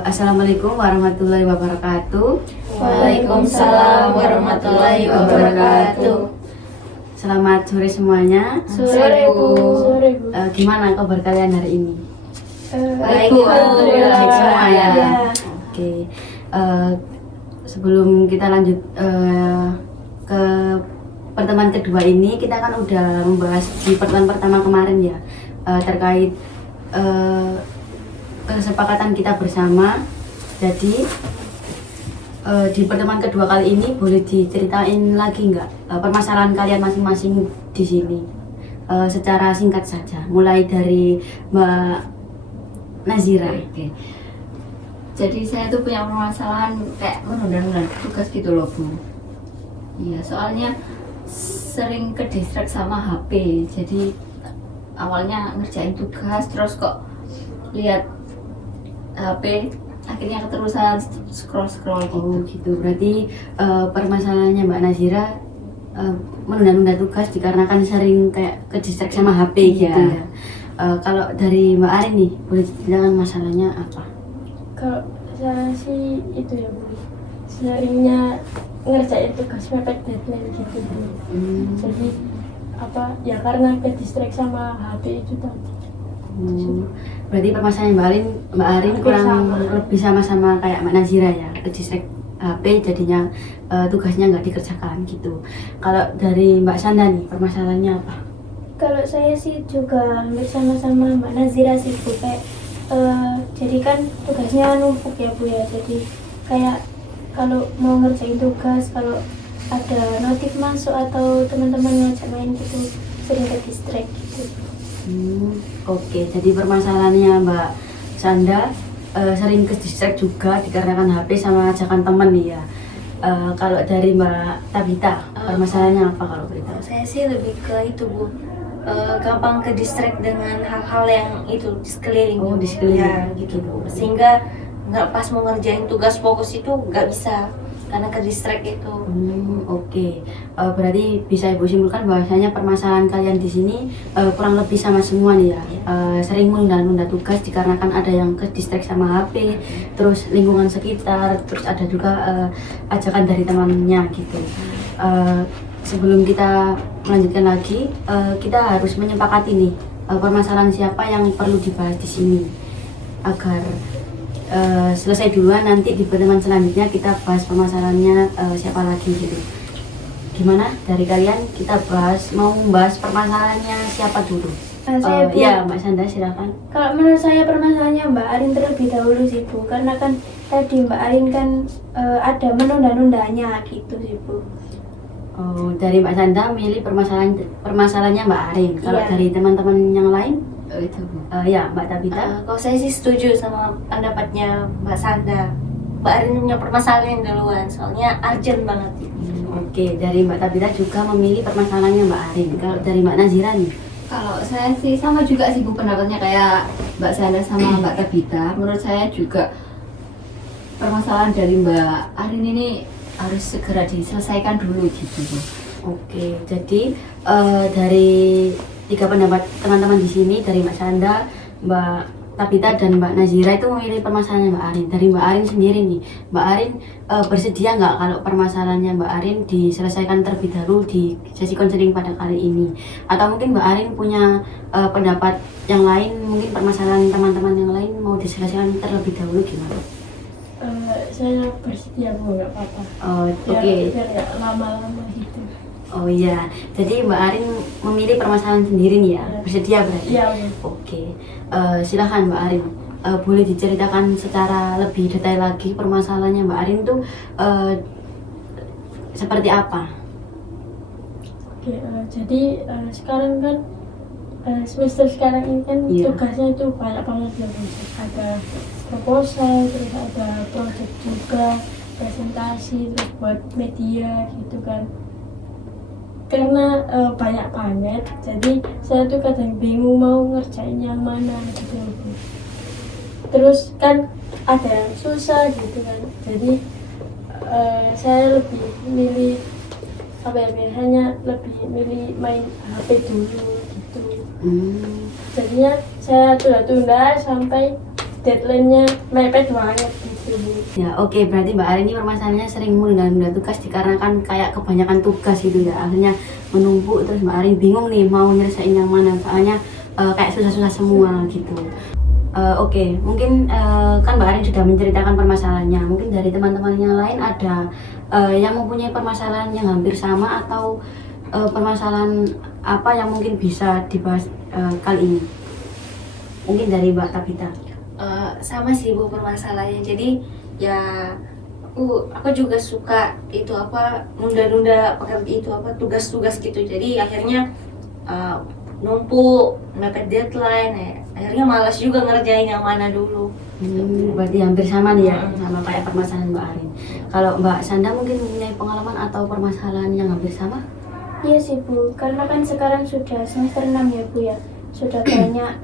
Assalamualaikum warahmatullahi wabarakatuh. Waalaikumsalam warahmatullahi wabarakatuh. Selamat sore semuanya. Sore Bu. Gimana kabar kalian hari ini? Baik Bu, alhamdulillah. Baik semua ya. Ya. Oke. Sebelum kita lanjut ke pertemuan kedua ini, kita kan udah membahas di pertemuan pertama kemarin ya, terkait kesepakatan kita bersama. Jadi di pertemuan kedua kali ini boleh diceritain lagi nggak permasalahan kalian masing-masing di sini, secara singkat saja, mulai dari Mbak Nazira. Oke. Jadi saya tuh punya permasalahan kayak menunda-nunda tugas gitu loh Bu. Iya, soalnya sering ke distract sama HP. Jadi awalnya ngerjain tugas terus kok lihat HP, akhirnya keterusan scroll gitu. Oh gitu, berarti permasalahannya Mbak Nazira menunda-nunda tugas dikarenakan sering kayak ke distract sama HP gitu Iya. ya. Kalau dari Mbak Arin nih, boleh diceritakan masalahnya apa? Kalau saya sih itu ya Bu, seringnya ngerjain tugas mepet deadline gitu Bu. Jadi apa ya, karena ke distract sama HP itu tadi. Berarti permasalahan Mbak Arin Hampir kurang sama. lebih sama-sama kayak Mbak Nazira ya, ke distract HP jadinya tugasnya nggak dikerjakan gitu. Kalau dari Mbak Sanda nih, permasalahannya apa? Kalau saya sih juga hampir sama-sama Mbak Nazira sih Bu, kayak jadi kan tugasnya numpuk ya Bu ya, jadi kayak kalau mau ngerjain tugas, kalau ada notif masuk atau teman-teman ngajak main gitu sering ke distract gitu. Oke, jadi permasalahannya Mbak Sanda sering ke distract juga dikarenakan HP sama ajakan temen nih ya. Kalau dari Mbak Tabita, permasalahannya apa kalau beritahu? Saya sih lebih ke itu Bu, gampang ke distract dengan hal-hal yang itu di sekeliling. Oh, di sekeliling. Ya, gitu. Sehingga nggak pas mau ngerjain tugas fokus itu nggak bisa karena ke distract itu. Oke. Berarti bisa Ibu simpulkan bahwasanya permasalahan kalian di sini kurang lebih sama semua nih ya. Sering menunda-nunda tugas dikarenakan ada yang ke distract sama HP, terus lingkungan sekitar, terus ada juga ajakan dari temannya gitu. Sebelum kita melanjutkan lagi, kita harus menyepakati nih permasalahan siapa yang perlu dibahas di sini agar selesai duluan, nanti di pertemuan selanjutnya kita bahas permasalahannya siapa lagi gitu. Gimana dari kalian, kita mau membahas permasalahannya siapa dulu? Saya Bu, Ya Mbak Sanda silakan. kalau menurut saya permasalahannya Mbak Arin terlebih dahulu sih Bu, karena kan tadi Mbak Arin kan ada menunda-nundanya gitu sih Bu. Oh, dari Mbak Sanda milih permasalahannya Mbak Arin. Kalau Iya. dari teman-teman yang lain, Itu Bu. ya Mbak Tabita. Kalau saya sih setuju sama pendapatnya Mbak Sanda. Mbak Arin punya permasalahan duluan, soalnya urgent banget. Oke, dari Mbak Tabita juga memilih permasalahannya Mbak Arin. Kalau dari Mbak Nazira nih, Kalau saya sih sama juga sih Bu, pendapatnya kayak Mbak Sanda sama Mbak Tabita. Menurut saya juga permasalahan dari Mbak Arin ini harus segera diselesaikan dulu gitu Bu. oke, jadi dari tiga pendapat teman-teman di sini, dari Mbak Sanda, Mbak Tabita dan Mbak Nazira itu memilih permasalahannya Mbak Arin. Dari Mbak Arin sendiri nih, Mbak Arin bersedia nggak kalau permasalahannya Mbak Arin diselesaikan terlebih dahulu di sesi konseling pada kali ini? Atau mungkin Mbak Arin punya pendapat yang lain, mungkin permasalahan teman-teman yang lain mau diselesaikan terlebih dahulu gimana? Saya bersedia Bu, nggak apa-apa. Oke. Biar nggak lama-lama gitu. Oh iya, jadi Mbak Arin memilih permasalahan sendiri nih ya, bersedia berarti? Iya Bu. Oke, silahkan Mbak Arin, boleh diceritakan secara lebih detail lagi permasalahannya Mbak Arin tuh seperti apa? Oke, jadi sekarang kan semester sekarang ini kan Iya. tugasnya itu banyak banget ya Bu. Ada proposal, terus ada project juga, presentasi, terus buat media gitu kan. Karena banyak banget, jadi saya tuh kadang bingung mau ngerjain yang mana gitu Bu. Terus kan ada yang susah gitu kan, jadi saya lebih milih apa ya, biasanya lebih milih main HP dulu gitu. Jadinya saya tunda-tunda sampai deadline-nya mepet banget gitu Bu. Ya oke, berarti Mbak Arin ini permasalahannya sering menunda-nunda tugas dikarenakan kayak kebanyakan tugas gitu ya. Akhirnya menumpuk, terus Mbak Arin bingung nih mau nyelesain yang mana, soalnya kayak susah-susah semua gitu. Oke, mungkin kan Mbak Arin sudah menceritakan permasalahannya. Mungkin dari teman-teman yang lain ada yang mempunyai permasalahan yang hampir sama atau permasalahan apa yang mungkin bisa dibahas kali ini. Mungkin dari Mbak Tabita. Sama sih Bu permasalahannya. Jadi ya aku juga suka itu apa nunda-nunda itu apa tugas-tugas gitu. Jadi akhirnya numpuk, mepet deadline, akhirnya malas juga ngerjain yang mana dulu. Berarti hampir sama nih ya, sama kayak permasalahan Mbak Arin. Kalau Mbak Sanda mungkin punya pengalaman atau permasalahan yang hampir sama? Iya sih Bu, karena kan sekarang sudah semester 6 ya Bu ya. Sudah banyak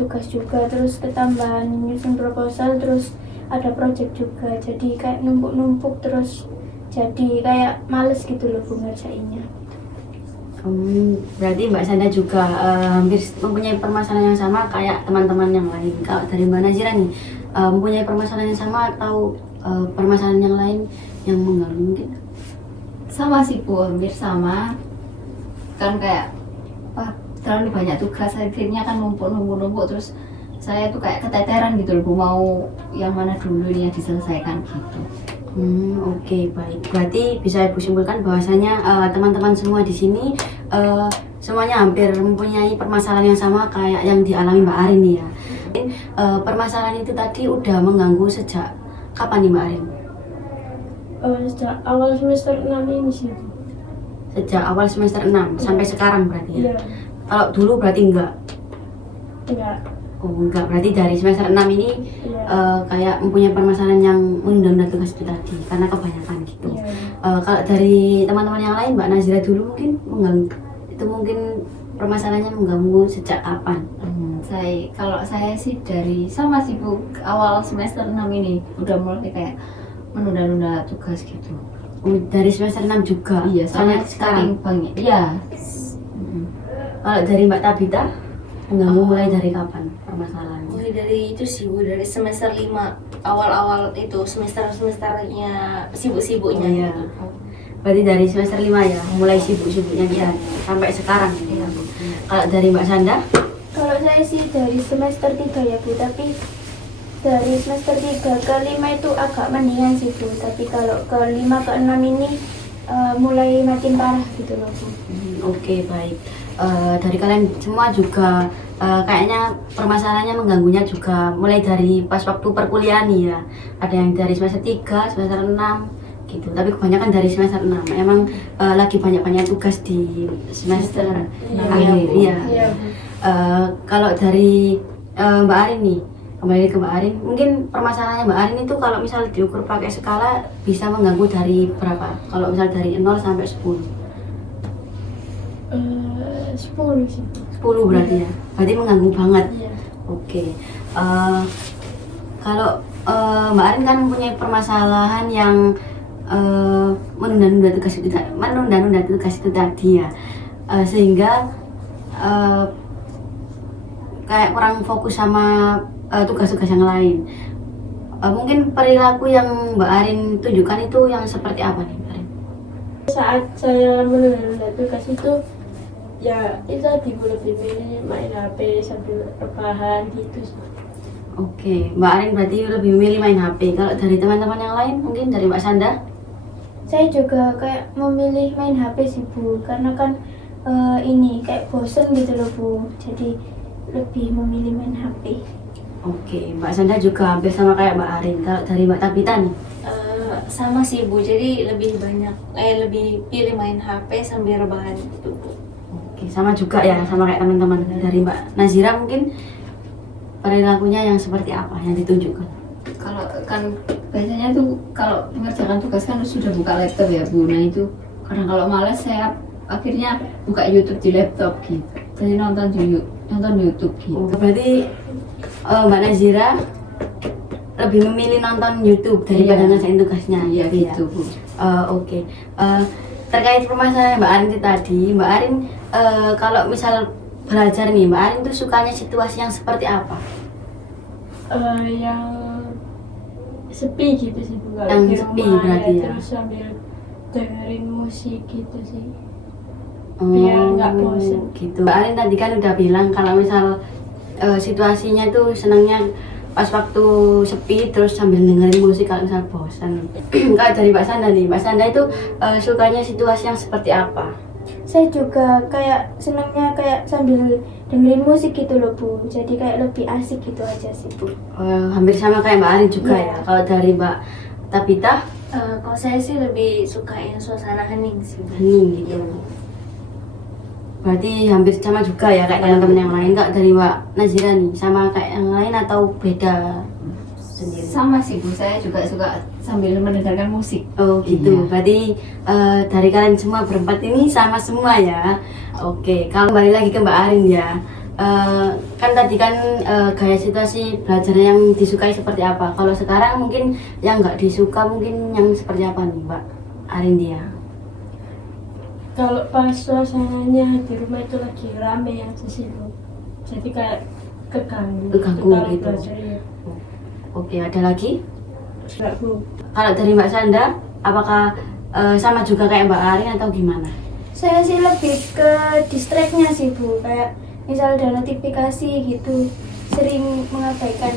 tugas juga, terus ketambahan nyusun proposal, terus ada project juga. Jadi kayak numpuk-numpuk terus jadi kayak males gitu loh Bu ngerjainnya. Berarti Mbak Sanda juga hampir mempunyai permasalahan yang sama kayak teman-teman yang lain. Kalau dari Mbak Nazira nih, mempunyai permasalahan yang sama atau permasalahan yang lain yang mengganggu mungkin? Sama sih Bu, hampir sama. Kan kayak terlalu banyak tugas, akhirnya kan numpuk terus saya tuh kayak keteteran gitu loh Bu, mau yang mana dulu nih yang diselesaikan gitu. Oke, baik. Berarti bisa Ibu simpulkan bahwasanya teman-teman semua di sini semuanya hampir mempunyai permasalahan yang sama kayak yang dialami Mbak Arin nih ya. Permasalahan itu tadi udah mengganggu sejak kapan nih Mbak Arin? Sejak awal semester 6 ini sih Bu. Sejak awal semester 6 sampai sekarang berarti ya? Iya, Kalau dulu berarti enggak? enggak. Oh enggak, berarti dari semester 6 ini Iya. kayak mempunyai permasalahan yang menunda-nunda tugas itu tadi karena kebanyakan gitu. Iya. Kalau dari teman-teman yang lain, Mbak Nazira dulu mungkin mengganggu, itu mungkin permasalahannya mengganggu sejak kapan? Kalau saya sih dari sama sih Bu, awal semester 6 ini udah mulai kayak menunda-nunda tugas gitu. Dari semester 6 juga? Iya, sampai soalnya sekarang? saking banyak. Iya. Kalau dari Mbak Tabita, mengganggu mulai dari kapan permasalahannya? Mulai dari itu sih Bu, dari semester 5 awal-awal itu semester-semesternya sibuk-sibuknya Iya. gitu. Berarti dari semester 5 ya, mulai sibuk-sibuknya kita sampai sekarang gitu ya Bu. Kalau dari Mbak Sanda? Kalau saya sih dari semester 3 ya Bu, tapi dari semester 3 ke 5 itu agak mendingan sih Bu, tapi kalau ke 5 ke 6 ini mulai makin parah gitu loh Bu. Oke, baik. Dari kalian semua juga kayaknya permasalahannya mengganggunya juga mulai dari pas waktu perkuliahan nih ya. Ada yang dari semester 3, semester 6 gitu. Tapi kebanyakan dari semester 6. Emang lagi banyak-banyak tugas di semester akhir ya. Iya Bu. Kalau dari Mbak Arin nih, kembali ke Mbak Arin, mungkin permasalahannya Mbak Arin itu kalau misal diukur pakai skala bisa mengganggu dari berapa? Kalau misal dari 0 sampai 10? 10 sih Bu. 10 berarti ya? Berarti mengganggu banget? Iya. Oke. Kalau Mbak Arin kan mempunyai permasalahan yang menunda-nunda tugas itu tadi ya, sehingga kayak kurang fokus sama tugas-tugas yang lain. Mungkin perilaku yang Mbak Arin tunjukkan itu yang seperti apa nih Mbak Arin? Saat saya menunda tugas itu ya itu tadi Bu, lebih milih main HP sambil rebahan gitu sih. Oke, Mbak Arin berarti lebih memilih main HP. Kalau dari teman-teman yang lain, mungkin dari Mbak Sanda? Saya juga kayak memilih main HP sih Bu, karena kan ini kayak bosen gitu loh Bu, jadi lebih memilih main HP. Oke, Mbak Sanda juga hampir sama kayak Mbak Arin. Kalau dari Mbak Tabita nih? Sama sih Bu, jadi lebih pilih main HP sambil rebahan gitu Bu. Oke, sama juga ya, sama kayak teman-teman. Dari Mbak Nazira mungkin perilakunya yang seperti apa yang ditunjukkan? Kalau kan biasanya tuh kalau mengerjakan tugas kan sudah buka laptop ya Bu. Nah itu kadang kalau malas saya akhirnya buka YouTube di laptop gitu. Jadi nonton YouTube gitu. Berarti Mbak Nazira lebih memilih nonton YouTube daripada Iya. ngerjain tugasnya. Iya ya? gitu Bu. Oke. Terkait permasalahan Mbak Arin itu tadi, Mbak Arin kalau misal belajar nih, Mbak Arin tuh sukanya situasi yang seperti apa? yang sepi gitu sih Bu, kalau Yang di sepi rumah berarti ya? terus sambil dengerin musik gitu sih. Biar nggak bosen. Gitu. Mbak Arin tadi kan udah bilang kalau misal situasinya tuh senangnya pas waktu sepi terus sambil dengerin musik kalau misal bosan. Kalau dari Mbak Sanda nih, Mbak Sanda itu sukanya situasi yang seperti apa? Saya juga kayak senangnya kayak sambil dengerin musik gitu loh Bu, jadi kayak lebih asik gitu aja sih Bu. Hampir sama kayak Mbak Arin juga Iya. ya. Kalau dari Mbak Tabita, Kalau saya sih lebih sukain suasana hening sih. hening gitu. Berarti hampir sama juga ya kayak teman-teman yang lain. Kak dari Mbak Nazira nih, sama kayak yang lain atau beda sendiri? Sama sih Bu, saya juga suka sambil mendengarkan musik. Oh gitu, Iya. berarti dari kalian semua berempat ini sama semua ya. Oke, kalau kembali lagi ke Mbak Arin ya. Kan tadi kan gaya situasi belajarnya yang disukai seperti apa. Kalau sekarang mungkin yang nggak disuka mungkin yang seperti apa nih Mbak Arin dia? Kalau pas suasananya di rumah itu lagi rame yang sibuk, jadi kayak keganggu. Keganggu kalau gitu. belajar ya. Oke, ada lagi? Enggak Bu. Kalau dari Mbak Sanda, apakah sama juga kayak Mbak Arin atau gimana? Saya sih lebih ke distract-nya sih Bu, kayak misal ada notifikasi gitu, sering mengabaikan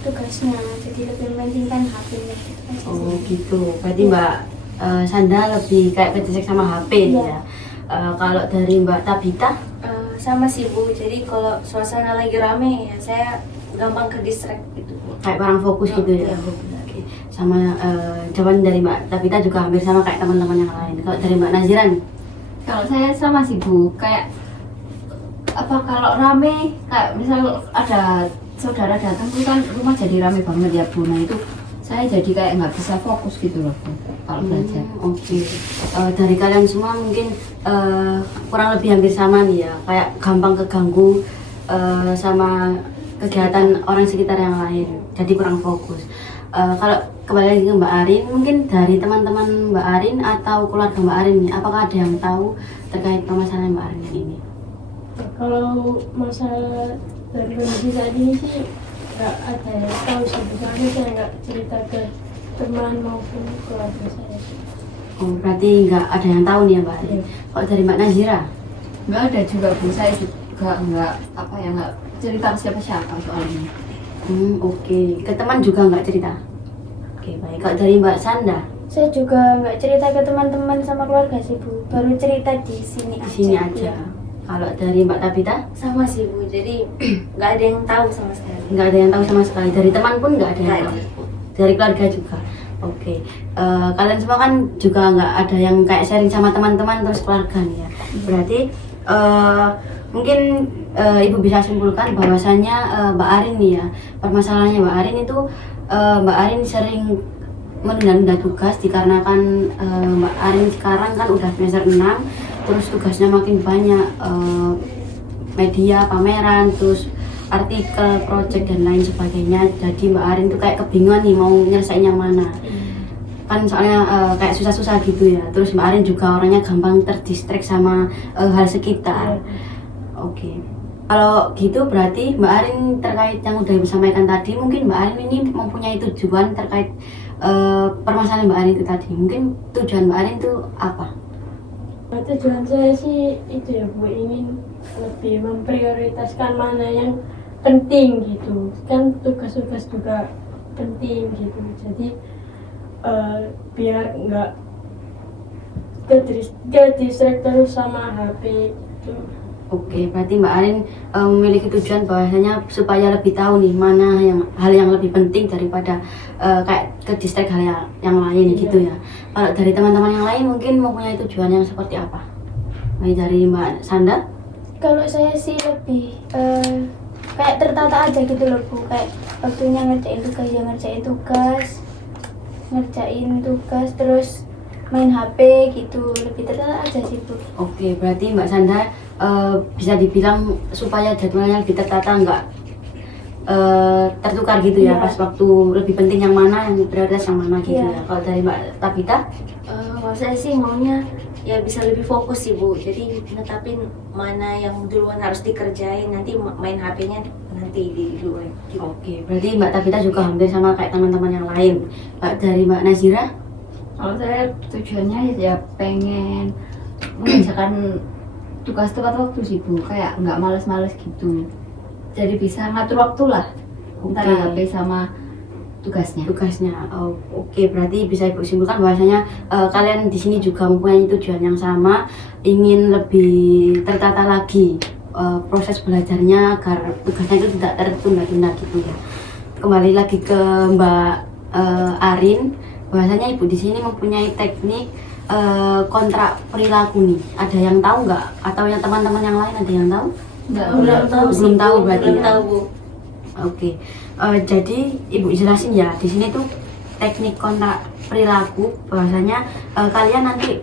tugasnya, jadi lebih mementingkan HP-nya gitu aja sih. Oh gitu, berarti Mbak Sanda lebih kayak ketisik sama HP Iya. ya. Kalau dari Mbak Tabita, Sama sih Bu, jadi kalau suasana lagi rame ya saya gampang ke distract gitu Bu. kayak orang fokus gitu ya. Iya, Bu. Oke. Sama jawaban dari Mbak Tabita juga hampir sama kayak teman-teman yang lain. Kalau dari Mbak Naziran, Kalau saya sama sih Bu, kayak apa kalau rame, kayak misal ada saudara datang tuh kan rumah jadi rame banget ya Bu. Nah itu saya jadi kayak nggak bisa fokus gitu loh Bu, kalau belajar. Oke. Dari kalian semua mungkin kurang lebih hampir sama nih ya, kayak gampang keganggu sama kegiatan orang sekitar yang lain, jadi kurang fokus. Kalau kembali lagi ke Mbak Arin, mungkin dari teman-teman Mbak Arin atau keluarga Mbak Arin nih, apakah ada yang tahu terkait permasalahan Mbak Arin ini? Kalau masalah dari kondisi saat ini sih nggak ada yang tahu sih, soalnya saya nggak cerita ke teman maupun keluarga saya sih. Oh, berarti nggak ada yang tahu nih ya Mbak Arin. Iya. Kalau dari Mbak Nazira, Nggak ada juga Bu, saya juga nggak apa ya nggak cerita ke siapa-siapa soalnya. oke. Ke teman juga nggak cerita? Oke, baik. Kalau dari Mbak Sanda, Saya juga nggak cerita ke teman-teman sama keluarga sih Bu, baru cerita di sini di sini aja. Iya. Kalau dari Mbak Tabita, Sama sih Bu, jadi nggak ada yang tahu sama sekali. nggak ada yang tahu sama sekali. Dari teman pun nggak ada yang Nggak tahu. ada. Dari keluarga juga. Oke. Kalian semua kan juga nggak ada yang kayak sharing sama teman-teman terus keluarga nih ya. Berarti mungkin Ibu bisa simpulkan bahwasannya Mbak Arin nih ya, permasalahannya Mbak Arin itu Mbak Arin sering menunda-nunda tugas dikarenakan Mbak Arin sekarang kan udah semester 6, terus tugasnya makin banyak, media, pameran, terus artikel, project dan lain sebagainya. Jadi Mbak Arin tuh kayak kebingungan nih mau nyelesain yang mana. Kan soalnya kayak susah-susah gitu ya. Terus Mbak Arin juga orangnya gampang terdistract sama hal sekitar. Oke. Kalau gitu berarti Mbak Arin terkait yang udah Ibu sampaikan tadi, mungkin Mbak Arin ini mempunyai tujuan terkait permasalahan Mbak Arin itu tadi. Mungkin tujuan Mbak Arin itu apa? Nah, tujuan saya sih itu ya Bu, ingin lebih memprioritaskan mana yang penting gitu, kan tugas-tugas juga penting gitu, jadi biar nggak ke distract terus sama HP gitu. Oke, berarti Mbak Arin memiliki tujuan bahwasanya supaya lebih tahu nih mana hal yang lebih penting daripada kayak ke distract hal yang lain Iya. gitu ya. Kalau dari teman-teman yang lain mungkin mempunyai tujuan yang seperti apa? Mulai dari Mbak Sanda? Kalau saya sih lebih kayak tertata aja gitu loh Bu, kayak waktunya ngerjain tugas ya ngerjain tugas terus main HP gitu, lebih tertata aja sih Bu. Oke, berarti Mbak Sanda bisa dibilang supaya jadwalnya lebih tertata, nggak tertukar gitu ya, Iya. pas waktu lebih penting yang mana, yang prioritas yang mana gitu Iya. ya. Kalau dari Mbak Tabita? Kalau saya sih maunya ya bisa lebih fokus sih Bu, jadi netapin mana yang duluan harus dikerjain, nanti main HP-nya nanti di luar gitu. Oke, berarti Mbak Tabita juga hampir sama kayak teman-teman yang lain. Dari Mbak Nazira? Kalau saya tujuannya ya pengen mengerjakan tugas tepat waktu sih Bu, kayak nggak males-males gitu. Jadi bisa ngatur waktu lah antara Oke. HP sama tugasnya. Oh, oke, berarti bisa Ibu simpulkan bahwasanya kalian di sini juga mempunyai tujuan yang sama, ingin lebih tertata lagi proses belajarnya agar tugasnya itu tidak tertunda-tunda gitu ya. Kembali lagi ke Mbak Arin, bahwasanya Ibu di sini mempunyai teknik kontrak perilaku nih. Ada yang tahu nggak? Atau yang teman-teman yang lain ada yang tahu? Nggak Belum tahu berarti belum ya? tahu Bu. Oke, jadi Ibu jelasin ya di sini tuh teknik kontrak perilaku bahwasanya kalian nanti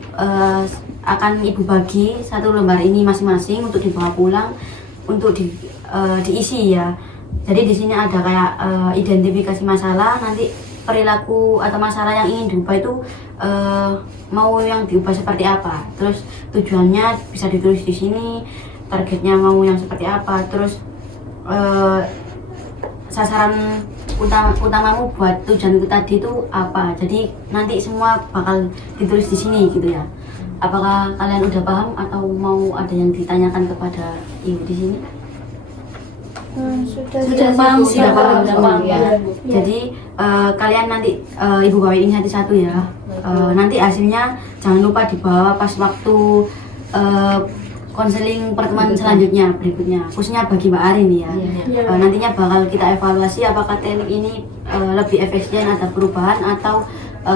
akan Ibu bagi satu lembar ini masing-masing untuk dibawa pulang untuk diisi ya. Jadi di sini ada kayak identifikasi masalah, nanti perilaku atau masalah yang ingin diubah itu mau yang diubah seperti apa. Terus tujuannya bisa ditulis di sini, targetnya mau yang seperti apa. Terus sasaran utamamu buat tujuan itu tadi itu apa. Jadi nanti semua bakal ditulis di sini gitu ya. Apakah kalian udah paham atau mau ada yang ditanyakan kepada Ibu di sini? Sudah paham sih, Sudah paham, sudah oh, paham. ya. Jadi kalian nanti Ibu bawain satu-satu ya. Nanti hasilnya jangan lupa dibawa pas waktu konseling pertemuan selanjutnya berikutnya, khususnya bagi Mbak Arin ya. Iya. Nantinya bakal kita evaluasi apakah teknik ini lebih efisien, ada perubahan atau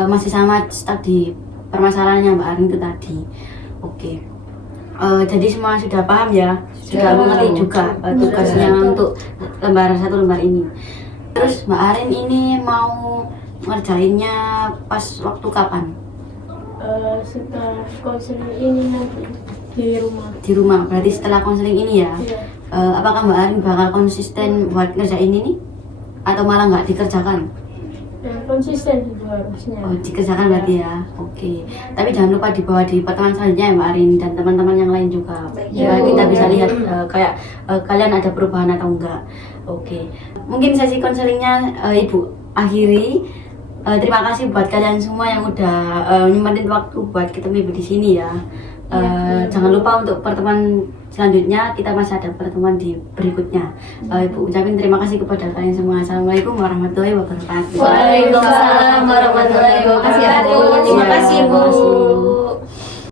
masih sama stuck di permasalahannya Mbak Arin itu tadi. Oke. Jadi semua sudah paham ya, sudah mengerti juga tugasnya untuk lembar ini. Terus Mbak Arin ini mau ngerjainnya pas waktu kapan? Setelah konseling ini nanti di rumah. Di rumah, berarti setelah konseling ini ya. Iya. Apakah Mbak Arin bakal konsisten buat ngerjain ini? Atau malah nggak dikerjakan? Konsisten itu harusnya. Oh, dikerjakan berarti ya. Oke. Tapi jangan lupa dibawa di pertemuan selanjutnya ya Mbak Arin dan teman-teman yang lain juga. Ya, kita bisa lihat kayak kalian ada perubahan atau enggak. Oke. Mungkin sesi konselingnya Ibu akhiri. Terima kasih buat kalian semua yang udah nyempetin waktu buat ketemu Ibu di sini ya. Jangan lupa untuk pertemuan selanjutnya kita masih ada pertemuan di berikutnya. Ibu ucapin terima kasih kepada kalian semua. Assalamualaikum warahmatullahi wabarakatuh. Waalaikumsalam warahmatullahi wabarakatuh. Terima kasih Bu.